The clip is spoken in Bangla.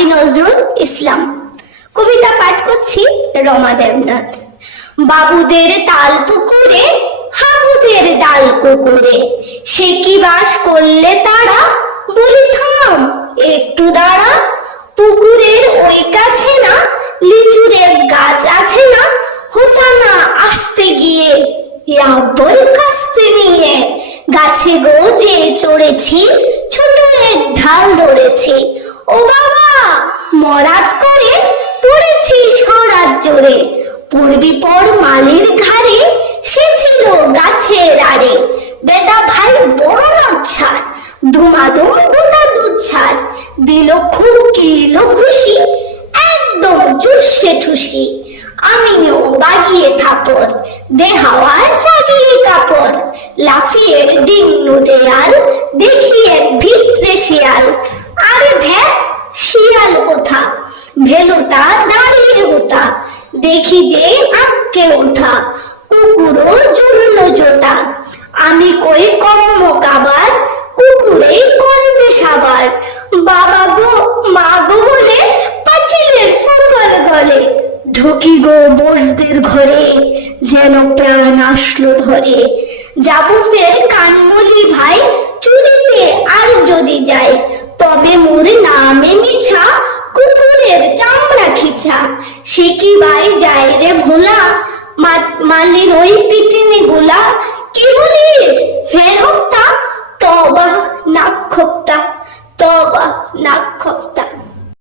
কাজী নজরুল ইসলাম। কবিতা পাঠ করছি রমা দেবনাথ। বাবুদের তাল পুকুরে, হাবুদের ডাল কুকুরে, সে কি বাস করলে তারা? বলি, থাম, একটু দাঁড়া। পুকুরের ওই কাছে না, লিচুরের গাছ আছে না? হতা না আসতে গিয়ে ইয়াব্বল কাস্তে নিয়ে, গাছে গো যে চড়েছি, ছোট এক ঢাল ধরেছি। ও বাবা মরাত করে পড়েছি সরাত জোরে পড়বি পর মালির ঘাড়ে, সে ছিল গাছের আড়ে। বেটা ভাই বড় ছাড় ধুমাধুম গোটা দুধ ছাড় দিল খুব কিল ঘুষি, একদম চুষে ঠুসি। আমিও বাগিয়ে থাপড় দে হাওয়া জাগিয়ে কাপড়। লাফিয়ে ডিঙ্গু দেয়াল, দেখি এক ভিতরে শিয়াল আরে ধ্যাত শিয়াল কোথা ভেলুটা দাঁড়িয়ে ওঠা দেখি যে আঁকে ওঠা, কুকুরও জুড়ল জোটা। আমি কই কম্ম কাবার, কুকুরে করবে সাবার বাবা গো, মা গো বলে পাঁচিলের ফুটবল গলে ঢুকি গো বসদের ঘরে, যেন প্রাণ আসলো ধরে। যাব ফের কানমলি ভাই, চুরিতে আর যদি যাই চামড়া সে কি ভাই যায় রে ভোলা? মালির ওই পিটিনি গুলা? কি বলিস? ফের হপ্তা তবা খপ্তা তবা না